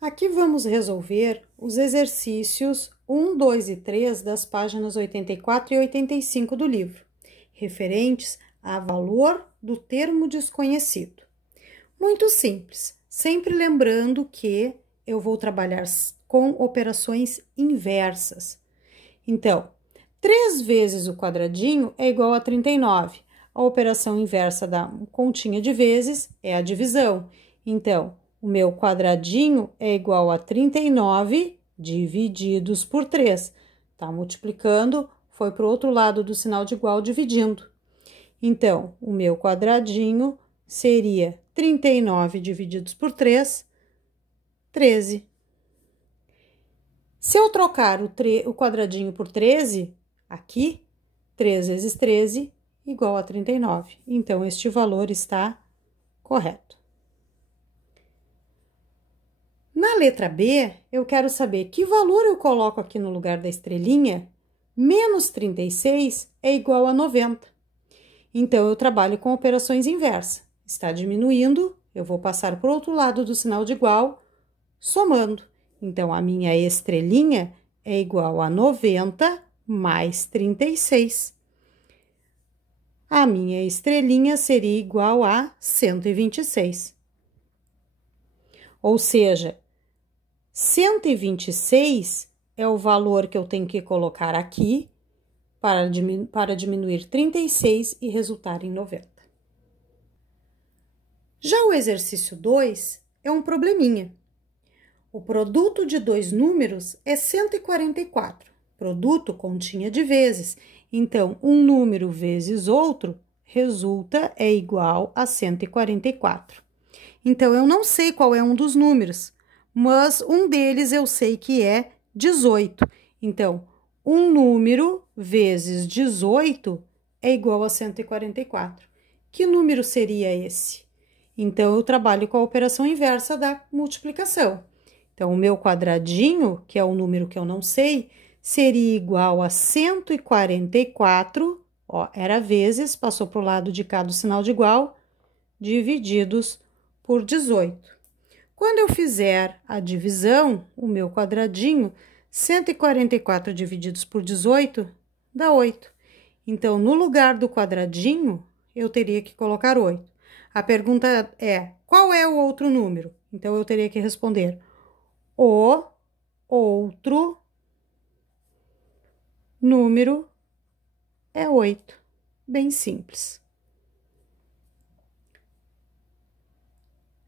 Aqui vamos resolver os exercícios 1, 2 e 3 das páginas 84 e 85 do livro, referentes a valor do termo desconhecido. Muito simples, sempre lembrando que eu vou trabalhar com operações inversas. Então, 3 vezes o quadradinho é igual a 39. A operação inversa da continha de vezes é a divisão. Então, o meu quadradinho é igual a 39 divididos por 3. Tá multiplicando, foi para o outro lado do sinal de igual dividindo. Então, o meu quadradinho seria 39 divididos por 3, 13. Se eu trocar o quadradinho por 13, aqui, 3 vezes 13 igual a 39. Então, este valor está correto. Na letra B, eu quero saber que valor eu coloco aqui no lugar da estrelinha. Menos 36 é igual a 90. Então, eu trabalho com operações inversas. Está diminuindo, eu vou passar para o outro lado do sinal de igual, somando. Então, a minha estrelinha é igual a 90 mais 36. A minha estrelinha seria igual a 126. Ou seja, 126 é o valor que eu tenho que colocar aqui para diminuir 36 e resultar em 90. Já o exercício 2 é um probleminha. O produto de dois números é 144. Produto continha de vezes. Então, um número vezes outro resulta é igual a 144. Então, eu não sei qual é um dos números, mas um deles eu sei que é 18. Então, um número vezes 18 é igual a 144. Que número seria esse? Então, eu trabalho com a operação inversa da multiplicação. Então, o meu quadradinho, que é o número que eu não sei, seria igual a 144, ó, era vezes, passou para o lado de cá do sinal de igual, divididos por 18. Quando eu fizer a divisão, o meu quadradinho, 144 divididos por 18 dá 8. Então, no lugar do quadradinho, eu teria que colocar 8. A pergunta é, qual é o outro número? Então, eu teria que responder, o outro número é 8. Bem simples.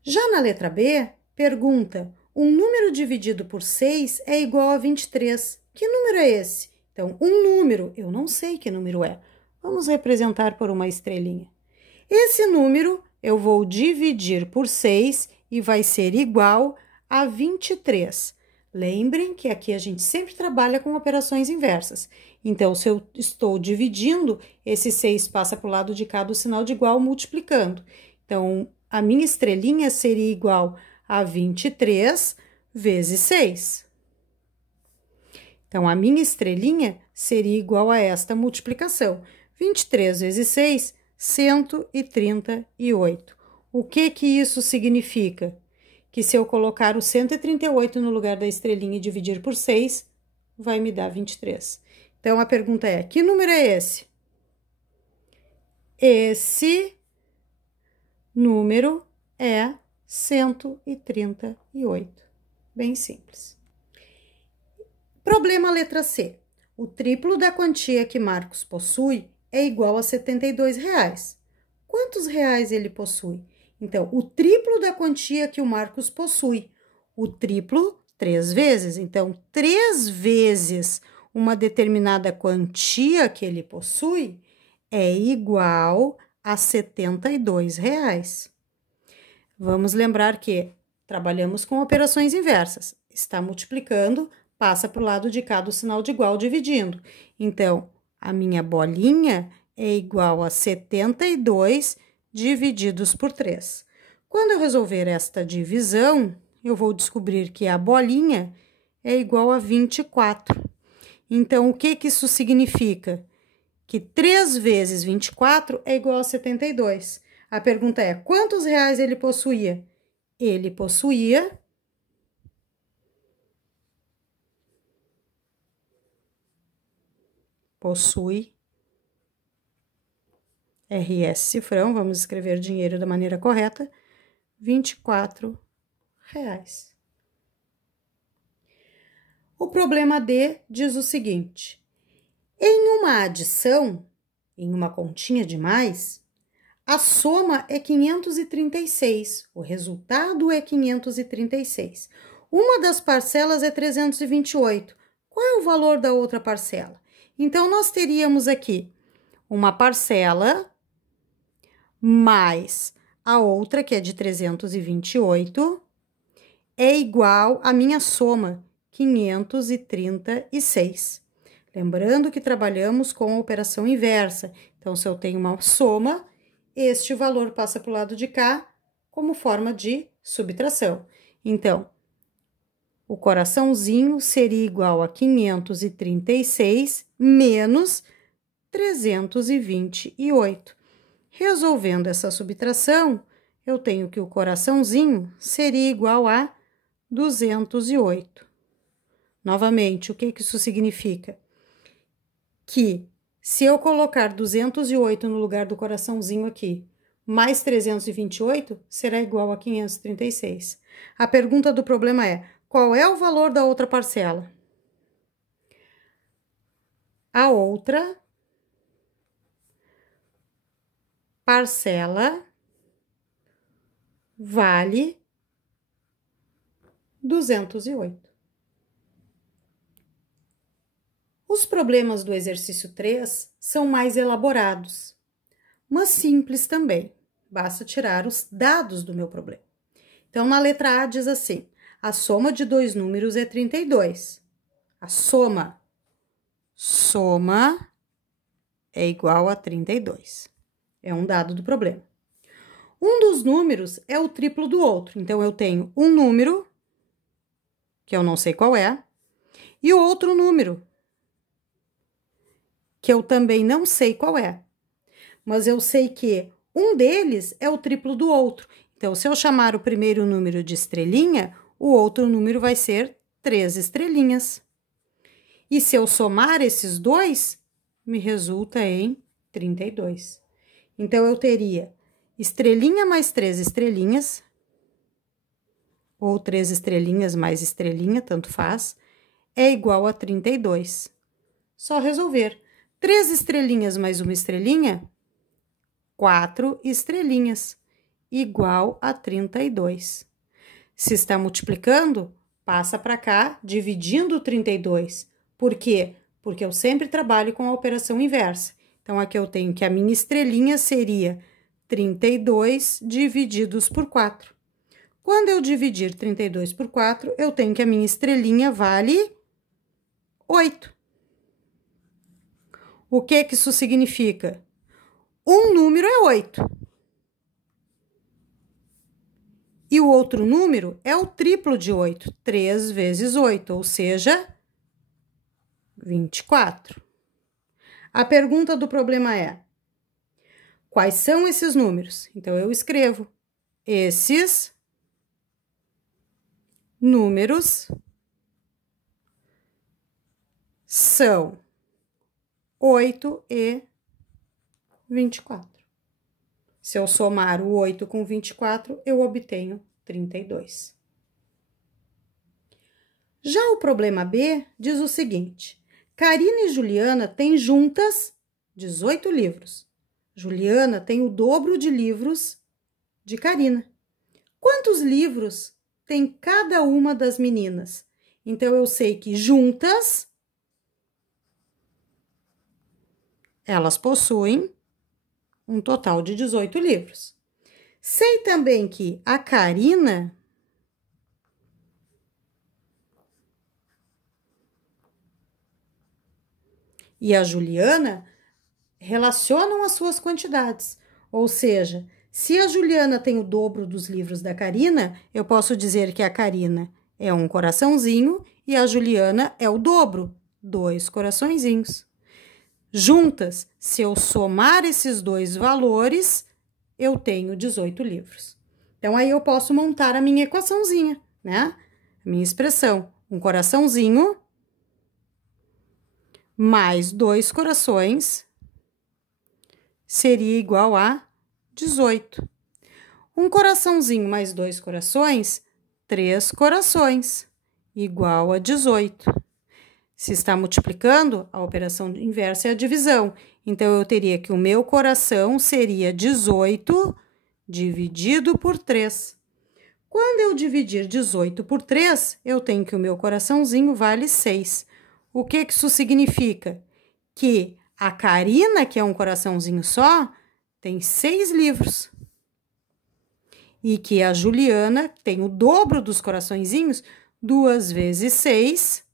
Já na letra B, pergunta, um número dividido por 6 é igual a 23. Que número é esse? Então, um número, eu não sei que número é. Vamos representar por uma estrelinha. Esse número eu vou dividir por 6 e vai ser igual a 23. Lembrem que aqui a gente sempre trabalha com operações inversas. Então, se eu estou dividindo, esse 6 passa para o lado de cá do sinal de igual multiplicando. Então, a minha estrelinha seria igual a 23 vezes 6. Então, a minha estrelinha seria igual a esta multiplicação. 23 vezes 6, 138. O que isso significa? Que se eu colocar o 138 no lugar da estrelinha e dividir por 6, vai me dar 23. Então, a pergunta é, que número é esse? Esse número é 138. Bem simples. Problema letra C. O triplo da quantia que Marcos possui é igual a R$ 72. Quantos reais ele possui? Então, o triplo da quantia que o Marcos possui. O triplo, 3 vezes. Então, 3 vezes uma determinada quantia que ele possui é igual a R$ 72. Vamos lembrar que trabalhamos com operações inversas. Está multiplicando, passa para o lado de cá do sinal de igual dividindo. Então, a minha bolinha é igual a 72 divididos por 3. Quando eu resolver esta divisão, eu vou descobrir que a bolinha é igual a 24. Então, o que isso significa? Que 3 vezes 24 é igual a 72. A pergunta é, quantos reais ele possuía? Ele possuía possui RS cifrão, vamos escrever dinheiro da maneira correta, R$ 24. O problema D diz o seguinte: em uma adição, em uma continha de mais, a soma é 536, o resultado é 536. Uma das parcelas é 328. Qual é o valor da outra parcela? Então, nós teríamos aqui uma parcela mais a outra, que é de 328, é igual à minha soma, 536. Lembrando que trabalhamos com a operação inversa. Então, se eu tenho uma soma, este valor passa para o lado de cá como forma de subtração. Então, o coraçãozinho seria igual a 536 menos 328. Resolvendo essa subtração, eu tenho que o coraçãozinho seria igual a 208. Novamente, o que isso significa? Que se eu colocar 208 no lugar do coraçãozinho aqui, mais 328, será igual a 536. A pergunta do problema é: qual é o valor da outra parcela? A outra parcela vale 208. Os problemas do exercício 3 são mais elaborados, mas simples também. Basta tirar os dados do meu problema. Então, na letra A diz assim: a soma de dois números é 32. A soma é igual a 32. É um dado do problema. Um dos números é o triplo do outro. Então, eu tenho um número, que eu não sei qual é, e o outro número, que eu também não sei qual é. Mas eu sei que um deles é o triplo do outro. Então, se eu chamar o primeiro número de estrelinha, o outro número vai ser 3 estrelinhas. E se eu somar esses dois, me resulta em 32. Então, eu teria estrelinha mais 3 estrelinhas, ou 3 estrelinhas mais estrelinha, tanto faz, é igual a 32. Só resolver. 3 estrelinhas mais uma estrelinha, 4 estrelinhas, igual a 32. Se está multiplicando, passa para cá, dividindo o 32. Por quê? Porque eu sempre trabalho com a operação inversa. Então, aqui eu tenho que a minha estrelinha seria 32 divididos por 4. Quando eu dividir 32 por 4, eu tenho que a minha estrelinha vale 8. O que isso significa? Um número é 8. E o outro número é o triplo de 8. 3 vezes 8, ou seja, 24. A pergunta do problema é: quais são esses números? Então, eu escrevo: esses números são 8 e 24. Se eu somar o 8 com 24, eu obtenho 32. Já o problema B diz o seguinte: Karina e Juliana têm juntas 18 livros. Juliana tem o dobro de livros de Karina. Quantos livros tem cada uma das meninas? Então, eu sei que juntas elas possuem um total de 18 livros. Sei também que a Karina e a Juliana relacionam as suas quantidades. Ou seja, se a Juliana tem o dobro dos livros da Karina, eu posso dizer que a Karina é um coraçãozinho e a Juliana é o dobro, 2 coraçõezinhos. Juntas, se eu somar esses dois valores, eu tenho 18 livros. Então, aí eu posso montar a minha equaçãozinha, né? A minha expressão, um coraçãozinho mais 2 corações seria igual a 18. Um coraçãozinho mais 2 corações, 3 corações, igual a 18. Se está multiplicando, a operação inversa é a divisão. Então, eu teria que o meu coração seria 18 dividido por 3. Quando eu dividir 18 por 3, eu tenho que o meu coraçãozinho vale 6. O que isso significa? Que a Karina, que é um coraçãozinho só, tem 6 livros. E que a Juliana tem o dobro dos coraçõezinhos, 2 vezes 6,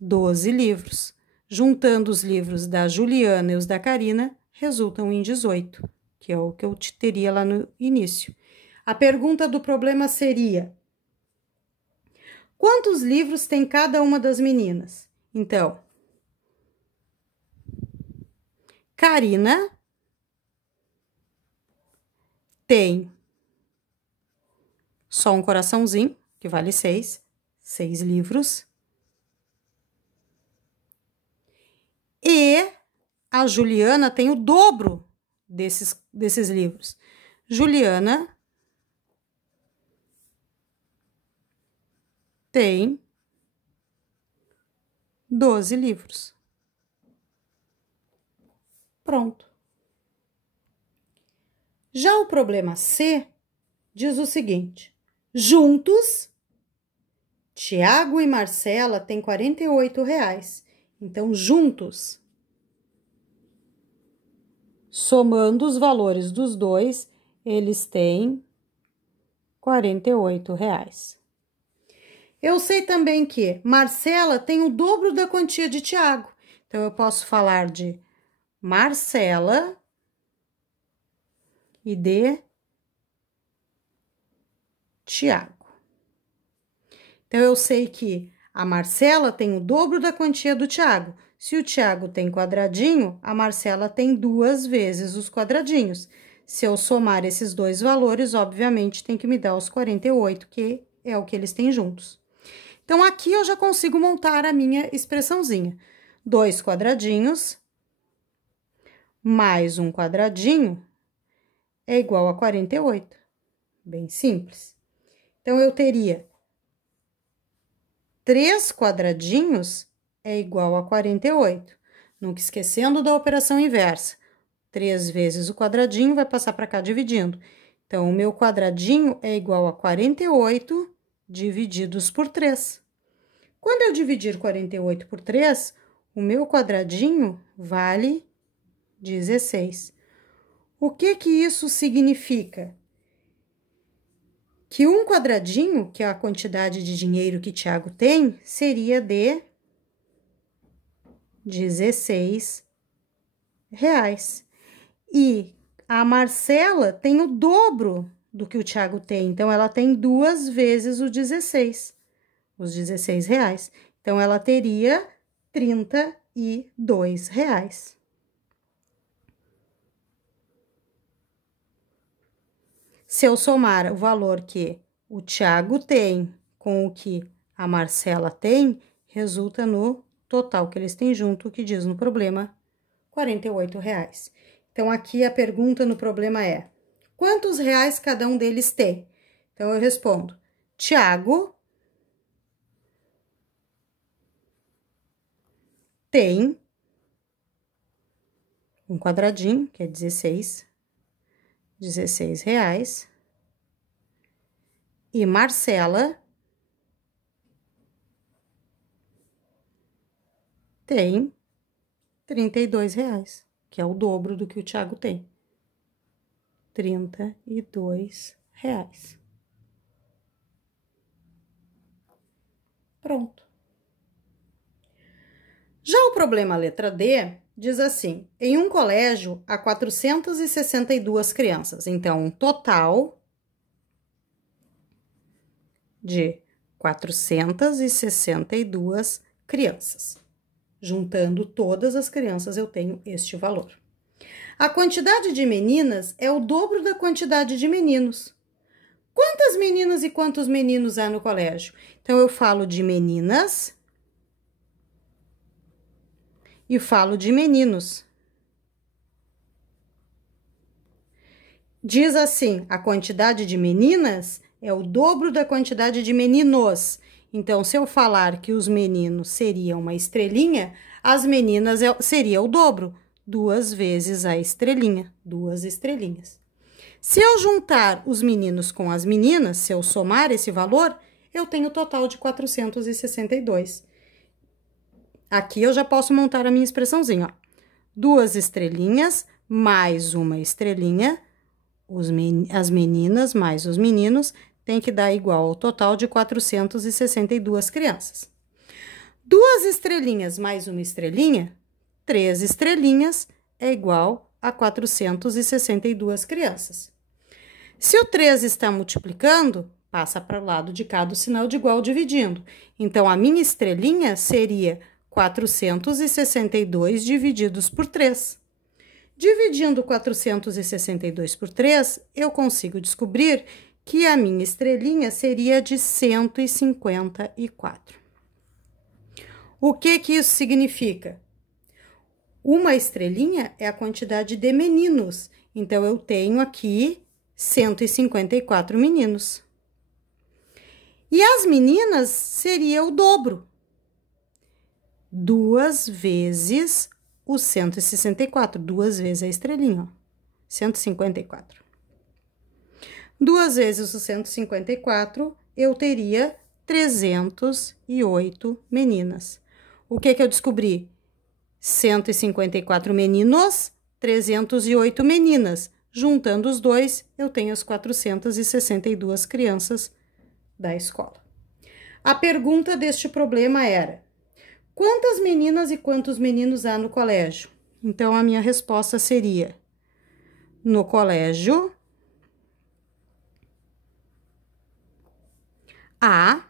12 livros. Juntando os livros da Juliana e os da Karina, resultam em 18, que é o que eu teria lá no início. A pergunta do problema seria: quantos livros tem cada uma das meninas? Então, Karina tem só um coraçãozinho, que vale 6 livros. E a Juliana tem o dobro desses livros. Juliana tem 12 livros. Pronto. Já o problema C diz o seguinte: juntos, Tiago e Marcela têm R$48. Então, juntos, somando os valores dos dois, eles têm R$48. Eu sei também que Marcela tem o dobro da quantia de Tiago. Então, eu posso falar de Marcela e de Tiago. Então, eu sei que a Marcela tem o dobro da quantia do Tiago. Se o Tiago tem quadradinho, a Marcela tem 2 vezes os quadradinhos. Se eu somar esses dois valores, obviamente, tem que me dar os 48, que é o que eles têm juntos. Então, aqui eu já consigo montar a minha expressãozinha. 2 quadradinhos mais um quadradinho é igual a 48. Bem simples. Então, eu teria 3 quadradinhos é igual a 48. Nunca esquecendo da operação inversa. 3 vezes o quadradinho vai passar para cá dividindo. Então, o meu quadradinho é igual a 48 divididos por 3. Quando eu dividir 48 por 3, o meu quadradinho vale 16. O que isso significa? Que um quadradinho, que é a quantidade de dinheiro que Tiago tem, seria de R$16. E a Marcela tem o dobro do que o Tiago tem, então ela tem 2 vezes o 16, os R$16. Então, ela teria R$32. Se eu somar o valor que o Tiago tem com o que a Marcela tem, resulta no total que eles têm junto, que diz no problema R$48. Então, aqui a pergunta no problema é: quantos reais cada um deles tem? Então, eu respondo: Tiago tem um quadradinho, que é 16 reais. E Marcela tem R$32, que é o dobro do que o Tiago tem. R$32. Pronto. Já o problema letra D diz assim: em um colégio há 462 crianças, então um total de 462 crianças. Juntando todas as crianças, eu tenho este valor. A quantidade de meninas é o dobro da quantidade de meninos. Quantas meninas e quantos meninos há no colégio? Então, eu falo de meninas e falo de meninos. Diz assim, a quantidade de meninas é o dobro da quantidade de meninos. Então, se eu falar que os meninos seriam uma estrelinha, as meninas seria o dobro, 2 vezes a estrelinha, 2 estrelinhas. Se eu juntar os meninos com as meninas, se eu somar esse valor, eu tenho o total de 462. Aqui eu já posso montar a minha expressãozinha, ó. 2 estrelinhas mais uma estrelinha, as meninas mais os meninos, tem que dar igual ao total de 462 crianças. 2 estrelinhas mais uma estrelinha, 3 estrelinhas é igual a 462 crianças. Se o 3 está multiplicando, passa para o lado de cá do sinal de igual dividindo. Então, a minha estrelinha seria 462 divididos por 3. Dividindo 462 por 3, eu consigo descobrir que a minha estrelinha seria de 154. O que isso significa? Uma estrelinha é a quantidade de meninos. Então, eu tenho aqui 154 meninos. E as meninas seria o dobro. 2 vezes o 164, 2 vezes a estrelinha, ó, 154. 2 vezes o 154, eu teria 308 meninas. O que eu descobri? 154 meninos, 308 meninas. Juntando os dois, eu tenho as 462 crianças da escola. A pergunta deste problema era: quantas meninas e quantos meninos há no colégio? Então, a minha resposta seria: no colégio há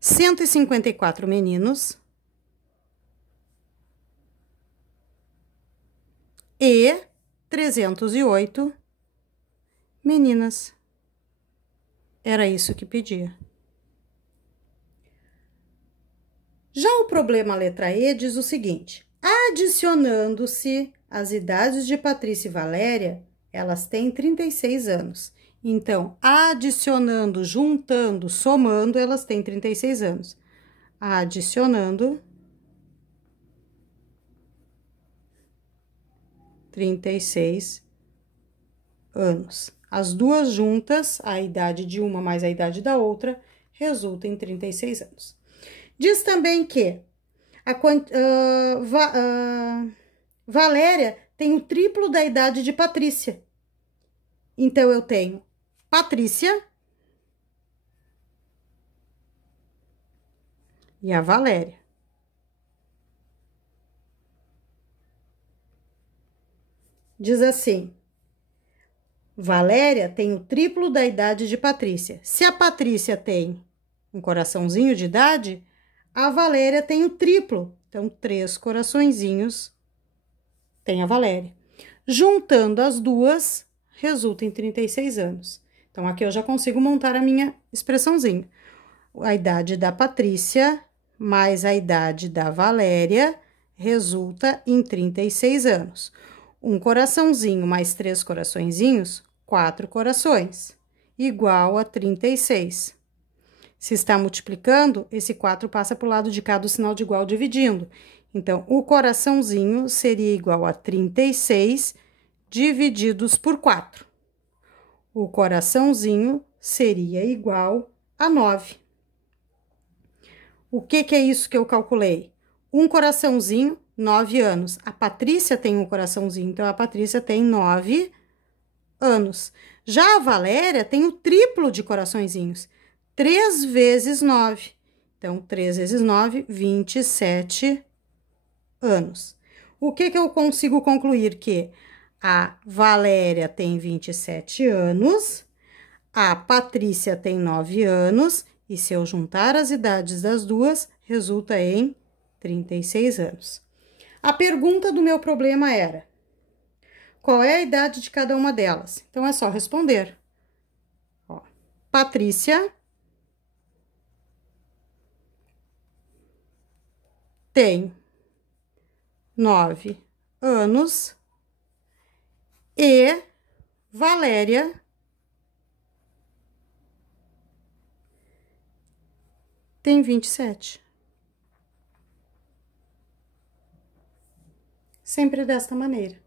154 meninos e 308 meninas. Era isso que pedia. Já o problema letra E diz o seguinte: adicionando-se as idades de Patrícia e Valéria, elas têm 36 anos. Então, adicionando, juntando, somando, elas têm 36 anos. Adicionando 36 anos. As duas juntas, a idade de uma mais a idade da outra, resulta em 36 anos. Diz também que Valéria tem o triplo da idade de Patrícia. Então, eu tenho Patrícia e a Valéria. Diz assim: Valéria tem o triplo da idade de Patrícia. Se a Patrícia tem um coraçãozinho de idade, a Valéria tem o triplo. Então, 3 coraçõezinhos tem a Valéria. Juntando as duas, resulta em 36 anos. Então, aqui eu já consigo montar a minha expressãozinha. A idade da Patrícia mais a idade da Valéria resulta em 36 anos. Um coraçãozinho mais 3 coraçõezinhos, 4 corações, igual a 36. Se está multiplicando, esse 4 passa para o lado de cá do sinal de igual dividindo. Então, o coraçãozinho seria igual a 36 divididos por 4. O coraçãozinho seria igual a 9. O que é isso que eu calculei? Um coraçãozinho, 9 anos. A Patrícia tem um coraçãozinho, então a Patrícia tem 9 anos. Já a Valéria tem o triplo de coraçõezinhos, 3 vezes 9. Então, 3 vezes 9, 27 anos. O que eu consigo concluir? Que a Valéria tem 27 anos, a Patrícia tem 9 anos, e se eu juntar as idades das duas, resulta em 36 anos. A pergunta do meu problema era: qual é a idade de cada uma delas? Então, é só responder. Ó, Patrícia tem 9 anos e Valéria tem 27. Sempre desta maneira.